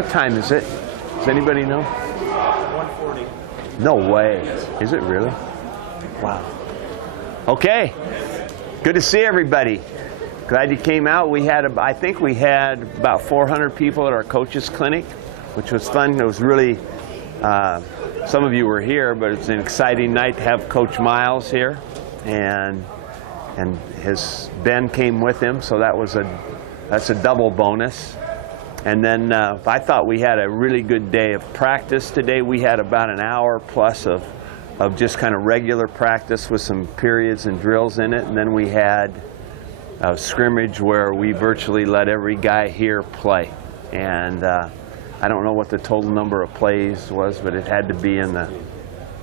What time is it? Does anybody know? 1:40. No way. Is it really? Wow. Okay. Good to see everybody. Glad you came out. I think we had about 400 people at our coaches clinic, which was fun. It was really, some of you were here, but it's an exciting night to have Coach Miles here, and his Ben came with him, so that's a double bonus. And then I thought we had a really good day of practice today. We had about an hour plus of just kind of regular practice with some periods and drills in it, and then we had a scrimmage where we virtually let every guy here play. And I don't know what the total number of plays was, but it had to be in the,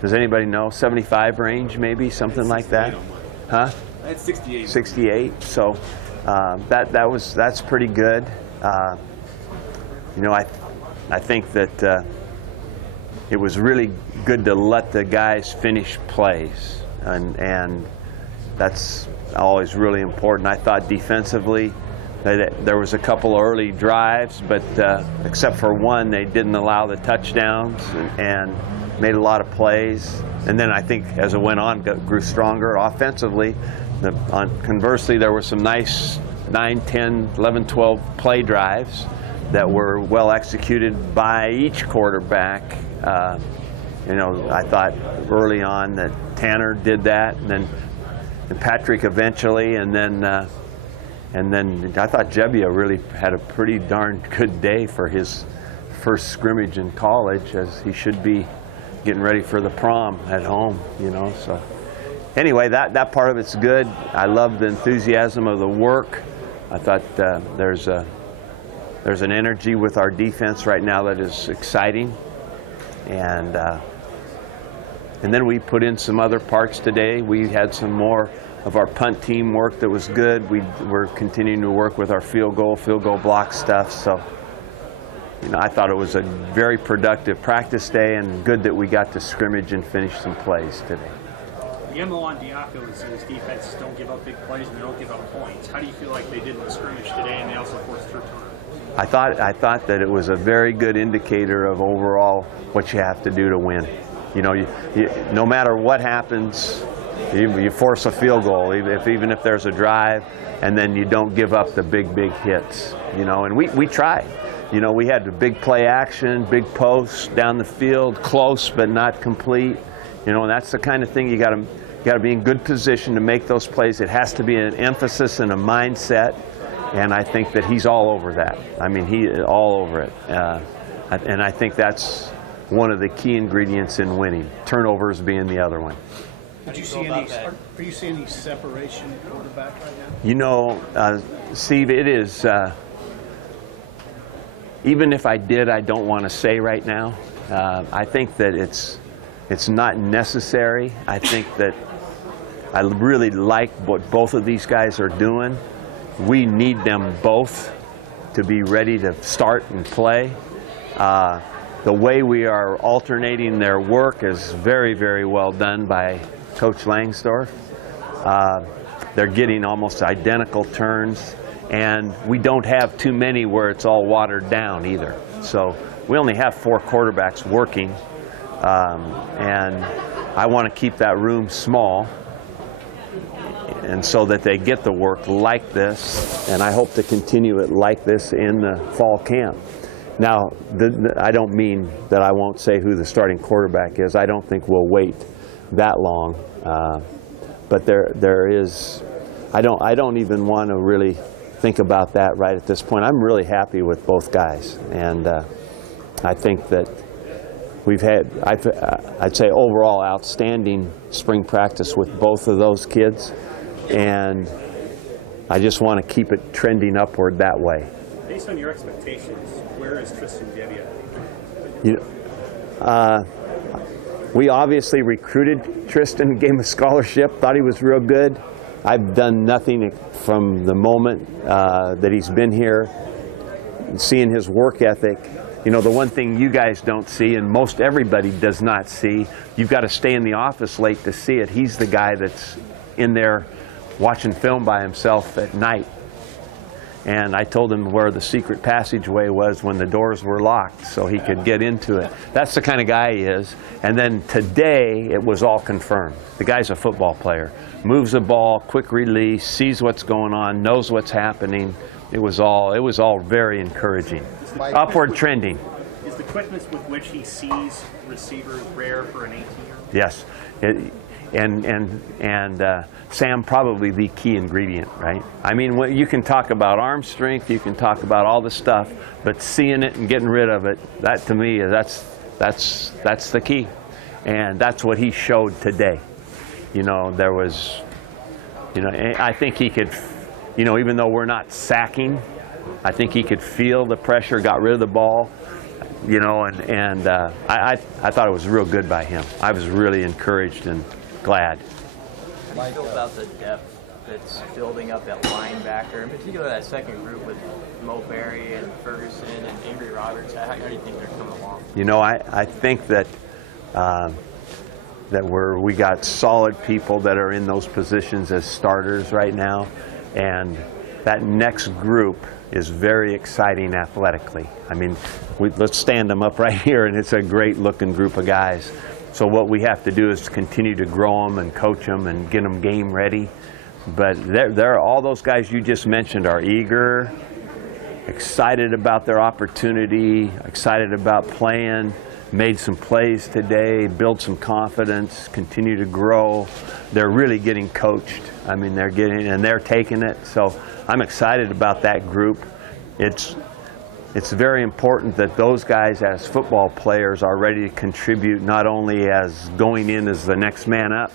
does anybody know, 75 range maybe, something like that? Huh? I had 68. 68. So that's pretty good. You know, I think that it was really good to let the guys finish plays, and that's always really important. I thought defensively that there was a couple early drives, but except for one, they didn't allow the touchdowns and made a lot of plays. And then I think as it went on, grew stronger offensively. Conversely, there were some nice 9, 10, 11, 12 play drives that were well executed by each quarterback. You know, I thought early on that Tanner did that, and Patrick eventually, and then I thought Gebbia really had a pretty darn good day for his first scrimmage in college, as he should be getting ready for the prom at home, you know. So anyway, that part of it's good. I love the enthusiasm of the work. I thought there's an energy with our defense right now that is exciting, and then we put in some other parts today. We had some more of our punt team work that was good. We're continuing to work with our field goal block stuff. So, you know, I thought it was a very productive practice day, and good that we got to scrimmage and finish some plays today. The MO on Diaco is his defense don't give up big plays and they don't give up points. How do you feel like they did in the scrimmage today, and they also forced through time? I thought that it was a very good indicator of overall what you have to do to win. You know, no matter what happens, you force a field goal, even if there's a drive, and then you don't give up the big hits. You know, and we tried. You know, we had the big play action, big posts down the field, close but not complete. You know, and that's the kind of thing you got to be in good position to make those plays. It has to be an emphasis and a mindset. And I think that he's all over that. I mean, he is all over it. And I think that's one of the key ingredients in winning. Turnovers being the other one. Did you see any? Are you seeing any separation at quarterback right now? You know, Steve, it is. Even if I did, I don't want to say right now. I think that it's not necessary. I think that I really like what both of these guys are doing. We need them both to be ready to start and play. The way we are alternating their work is very, very well done by Coach Langsdorff. They're getting almost identical turns, and we don't have too many where it's all watered down either. So we only have 4 quarterbacks working, and I want to keep that room small, and so that they get the work like this, and I hope to continue it like this in the fall camp. Now, I don't mean that I won't say who the starting quarterback is. I don't think we'll wait that long, but there is. I don't even want to really think about that right at this point. I'm really happy with both guys, and I think that we've had, I'd say, overall outstanding spring practice with both of those kids, and I just want to keep it trending upward that way. Based on your expectations, where is Tristan Gebbia? You know, we obviously recruited Tristan, gave him a scholarship, thought he was real good. I've done nothing from the moment that he's been here, seeing his work ethic. You know, the one thing you guys don't see, and most everybody does not see, you've got to stay in the office late to see it. He's the guy that's in there watching film by himself at night. And I told him where the secret passageway was when the doors were locked so he could get into it. That's the kind of guy he is. And then today, it was all confirmed. The guy's a football player. Moves the ball, quick release, sees what's going on, knows what's happening. It was all very encouraging. Upward trending. Is the quickness with which he sees receivers rare for an 18-year-old? Yes. Sam, probably the key ingredient, right? I mean, you can talk about arm strength, you can talk about all the stuff, but seeing it and getting rid of it, that to me, that's the key. And that's what he showed today. You know, there was, you know, I think he could, you know, even though we're not sacking, I think he could feel the pressure, got rid of the ball, you know, and I thought it was real good by him. I was really encouraged and glad. How do you feel about the depth that's building up at linebacker, in particular that second group with Mo Berry and Ferguson and Avery Roberts? How do you think they're coming along? You know, I think that we got solid people that are in those positions as starters right now, and that next group is very exciting athletically. I mean, let's stand them up right here, and it's a great looking group of guys. So what we have to do is continue to grow them and coach them and get them game ready. But all those guys you just mentioned are eager, excited about their opportunity, excited about playing, made some plays today, build some confidence, continue to grow. They're really getting coached. I mean, they're taking it. So I'm excited about that group. It's very important that those guys as football players are ready to contribute, not only as going in as the next man up,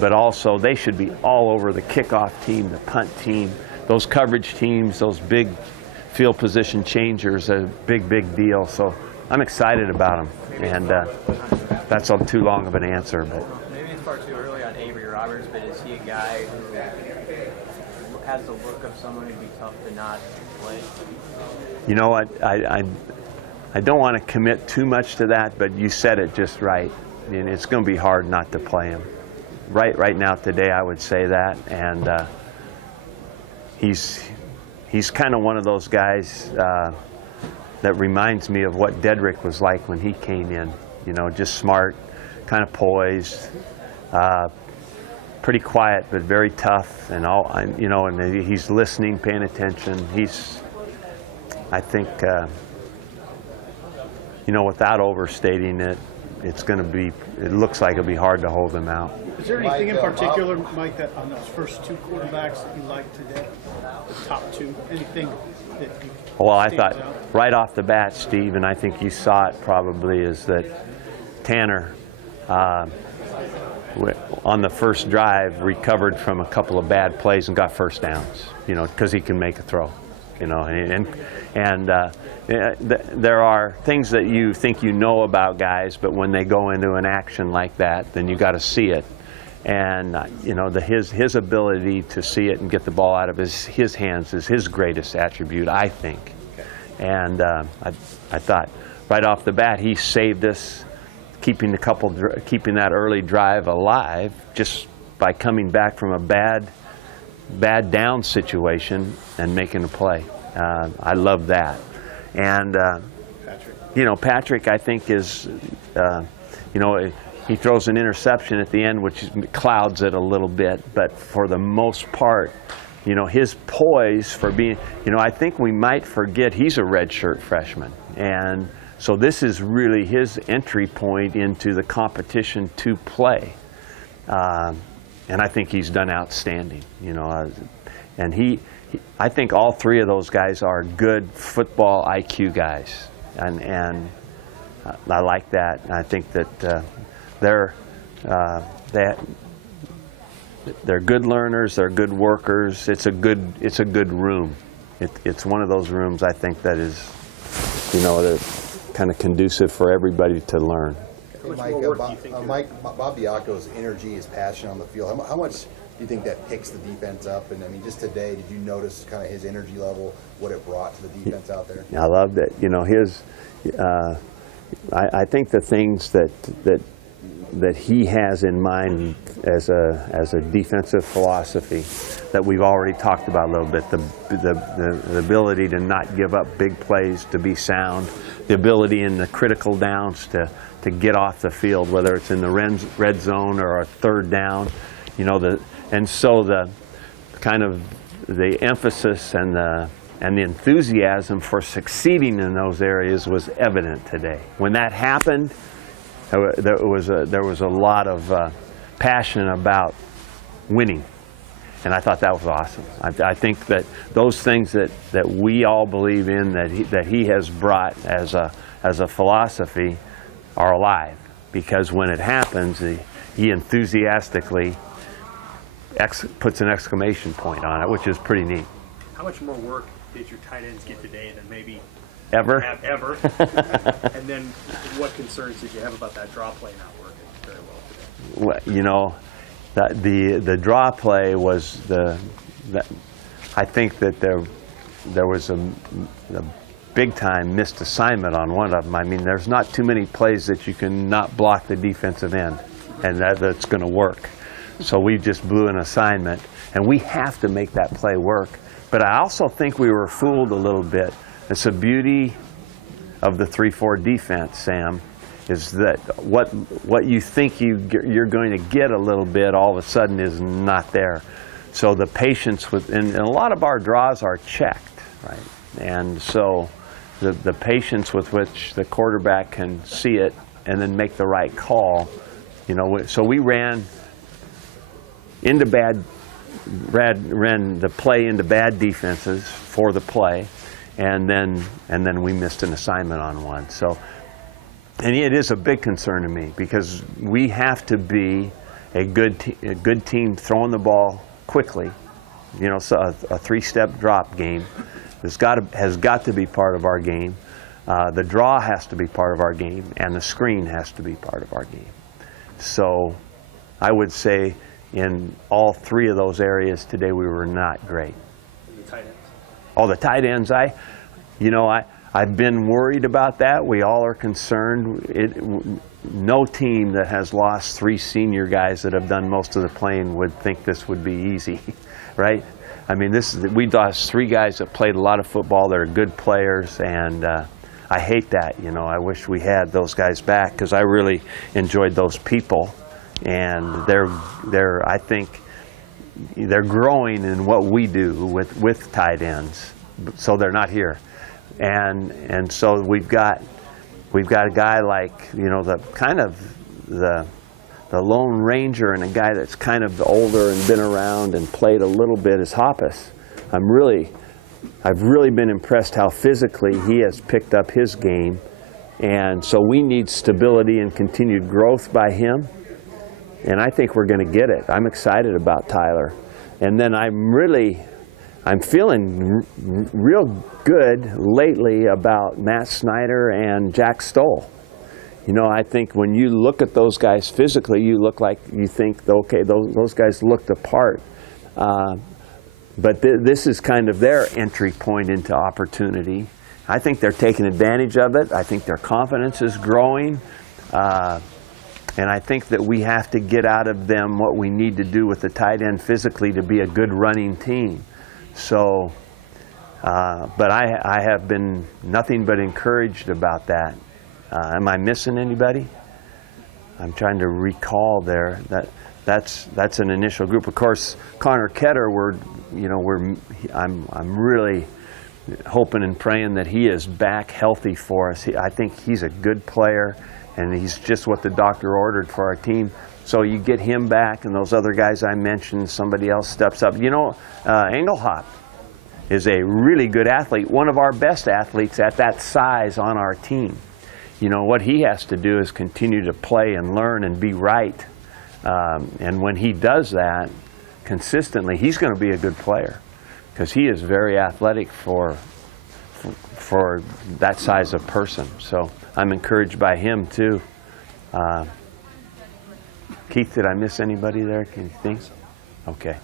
but also they should be all over the kickoff team, the punt team, those coverage teams, those big field position changers, a big deal. So I'm excited about them, and that's too long of an answer. But Maybe it's far too early on Avery Roberts, but is he a guy who has the look of someone who'd be tough to not play? you know what, I don't want to commit too much to that, but you said it just right. And it's going to be hard not to play him. Right now, today, I would say that, and he's kind of one of those guys that reminds me of what Dedrick was like when he came in. You know, just smart, kind of poised, pretty quiet but very tough, and you know, and he's listening, paying attention. I think, you know, without overstating it, it looks like it'll be hard to hold them out. Is there anything in particular, Mike, that on those first two quarterbacks that you liked today? The top two? Anything that you Well, I stands thought out? right off the bat, Steve, and I think you saw it probably, is that Tanner, on the first drive, recovered from a couple of bad plays and got first downs, you know, because he can make a throw. You know, and there are things that you think you know about guys, but when they go into an action like that, then you got to see it. And you know, his ability to see it and get the ball out of his hands is his greatest attribute, I think. And I thought right off the bat he saved us, keeping that early drive alive just by coming back from a bad down situation and making a play. I love that. And you know, Patrick, I think, is you know, he throws an interception at the end, which clouds it a little bit, but for the most part, you know, his poise for being, you know, I think we might forget he's a redshirt freshman, and so this is really his entry point into the competition to play. And I think he's done outstanding, you know. And I think all three of those guys are good football IQ guys, and I like that. And I think that they're good learners, they're good workers. It's a good room. It's one of those rooms, I think, that is, you know, kind of conducive for everybody to learn. Mike, Bob Diaco's energy, his passion on the field, how much do you think that picks the defense up? And I mean, just today, did you notice kind of his energy level, what it brought to the defense out there? I loved it. You know, I think the things that that he has in mind as a defensive philosophy that we've already talked about a little bit. The ability to not give up big plays, to be sound, the ability in the critical downs to get off the field, whether it's in the red zone or a third down, and so the kind of the emphasis and the enthusiasm for succeeding in those areas was evident today. When that happened, there was a lot of passion about winning, and I thought that was awesome. I think that those things that we all believe in, that he has brought as a philosophy, are alive, because when it happens, he enthusiastically puts an exclamation point on it, which is pretty neat. How much more work did your tight ends get today than maybe Ever? have ever? And then what concerns did you have about that draw play not working very well today? The draw play was I think that there was a big time missed assignment on one of them. I mean, there's not too many plays that you can not block the defensive end, and that's going to work. So we just blew an assignment, and we have to make that play work. But I also think we were fooled a little bit. It's the beauty of the 3-4 defense, Sam, is that what you think you're going to get a little bit all of a sudden is not there. So the patience and a lot of our draws are checked, right? And so the patience with which the quarterback can see it and then make the right call, so we ran the play into bad defenses for the play, and then we missed an assignment on one. So, and it is a big concern to me, because we have to be a good team throwing the ball quickly. So a 3-step drop game has got to be part of our game. The draw has to be part of our game, and the screen has to be part of our game. So I would say in all 3 of those areas today we were not great. The tight ends. Oh, the tight ends, I've been worried about that. We all are concerned. No team that has lost 3 senior guys that have done most of the playing would think this would be easy, right? I mean, we lost 3 guys that played a lot of football. They're good players, and I hate that. I wish we had those guys back, because I really enjoyed those people, and I think they're growing in what we do with tight ends, so they're not here, and so we've got a guy like the Lone Ranger, and a guy that's kind of older and been around and played a little bit is Hoppus. I've really been impressed how physically he has picked up his game, and so we need stability and continued growth by him, and I think we're going to get it. I'm excited about Tyler, and then I'm feeling real good lately about Matt Snyder and Jack Stoll. I think when you look at those guys physically, you think, okay, those guys look the part. But this is kind of their entry point into opportunity. I think they're taking advantage of it. I think their confidence is growing. And I think that we have to get out of them what we need to do with the tight end physically to be a good running team. So, but I have been nothing but encouraged about that. Am I missing anybody? I'm trying to recall there. That's an initial group. Of course, Connor Ketter, I'm really hoping and praying that he is back healthy for us. I think he's a good player, and he's just what the doctor ordered for our team. So you get him back, and those other guys I mentioned, somebody else steps up. Engelhop is a really good athlete, one of our best athletes at that size on our team. What he has to do is continue to play and learn and be right. And when he does that consistently, he's going to be a good player, because he is very athletic for that size of person. So I'm encouraged by him too. Keith, did I miss anybody there? Can you think? Okay.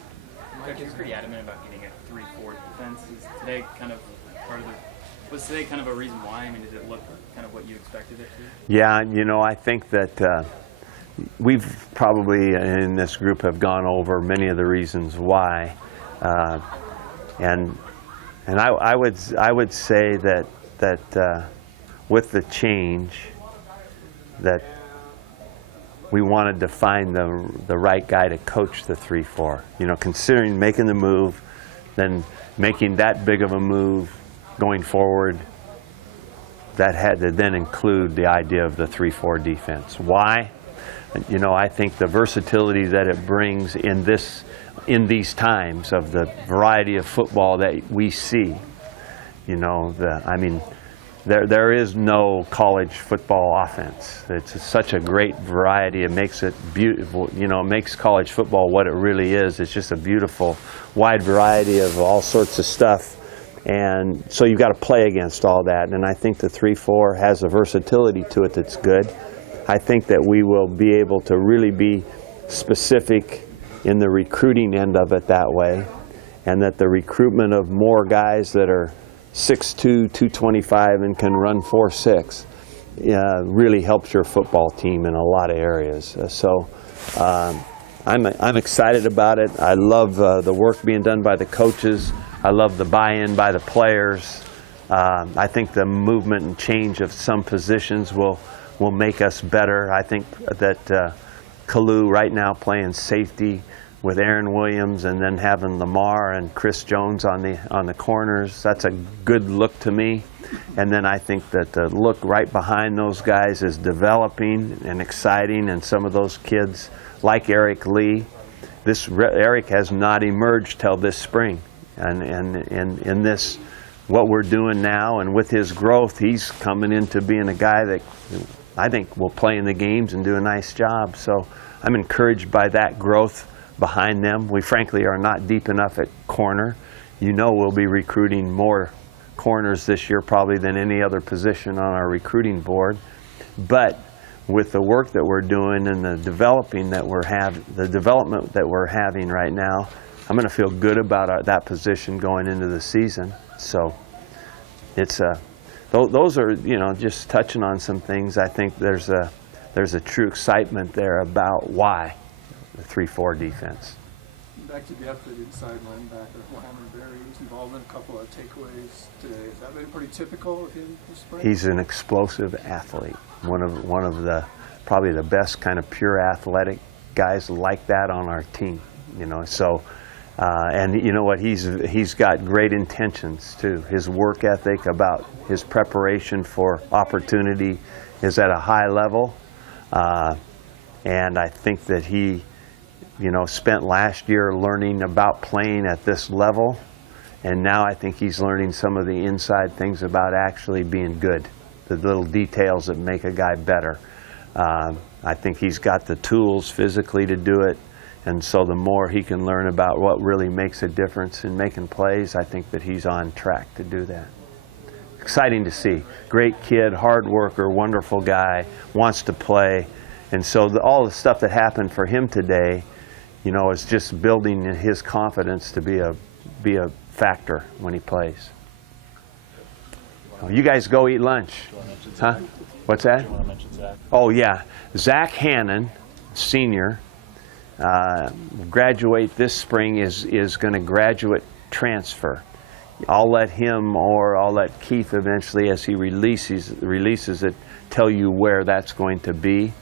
Coach is pretty adamant about getting a 3-4 defense. Is today kind of was today kind of a reason why? I mean, did it look kind of what you expected it to? Yeah, I think that we've probably in this group have gone over many of the reasons why, and I would say that with the change, that we wanted to find the right guy to coach the 3-4. You know, considering making the move, then making that big of a move going forward, that had to then include the idea of the 3-4 defense. Why? You know, I think the versatility that it brings in these times of the variety of football that we see. You know, I mean, there is no college football offense. It's such a great variety. It makes it beautiful. You know, it makes college football what it really is. It's just a beautiful, wide variety of all sorts of stuff. And so you've got to play against all that. And I think the 3-4 has a versatility to it that's good. I think that we will be able to really be specific in the recruiting end of it that way, and that the recruitment of more guys that are 6'2", 225 and can run 4.6 really helps your football team in a lot of areas. So I'm excited about it. I love the work being done by the coaches. I love the buy-in by the players. I think the movement and change of some positions will make us better. I think that Kalu right now playing safety with Aaron Williams, and then having Lamar and Chris Jones on the corners, that's a good look to me. And then I think that the look right behind those guys is developing and exciting, and some of those kids like Eric Lee. Eric has not emerged till this spring, and in this what we're doing now, and with his growth, he's coming into being a guy that I think will play in the games and do a nice job. So I'm encouraged by that growth behind them. We frankly are not deep enough at corner. You know, we'll be recruiting more corners this year probably than any other position on our recruiting board. But with the work that we're doing and the development that we're having right now, I'm going to feel good about that position going into the season. So it's those are, you know, just touching on some things. I think there's a true excitement there about why the 3-4 defense. Back to depth at inside linebacker, Wyman Berry was involved in a couple of takeaways today. Has that been pretty typical of him this spring? He's an explosive athlete. One of the probably the best kind of pure athletic guys like that on our team. You know, so and you know what, he's got great intentions too. His work ethic about his preparation for opportunity is at a high level, and I think that he, you know, spent last year learning about playing at this level, and now I think he's learning some of the inside things about actually being good, the little details that make a guy better. I think he's got the tools physically to do it, and so the more he can learn about what really makes a difference in making plays, I think that he's on track to do that. Exciting to see. Great kid, hard worker, wonderful guy, wants to play, and so all the stuff that happened for him today, you know, it's just building his confidence to be a factor when he plays. You guys go eat lunch. Huh? What's that? Oh yeah, Zach Hannon, senior, graduate this spring, is going to graduate transfer. I'll let him, or I'll let Keith eventually, as he releases it, tell you where that's going to be.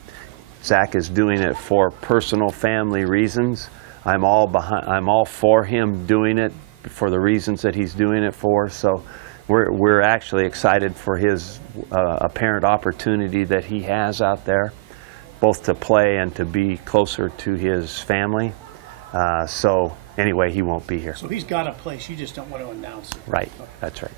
Zach is doing it for personal family reasons. I'm all for him doing it for the reasons that he's doing it for. So we're actually excited for his apparent opportunity that he has out there, both to play and to be closer to his family. So anyway, he won't be here. So he's got a place, you just don't want to announce it. Right, that's right.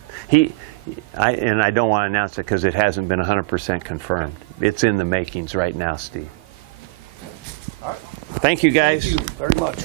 I don't want to announce it because it hasn't been 100% confirmed. It's in the makings right now, Steve. All right. Thank you, guys. Thank you very much.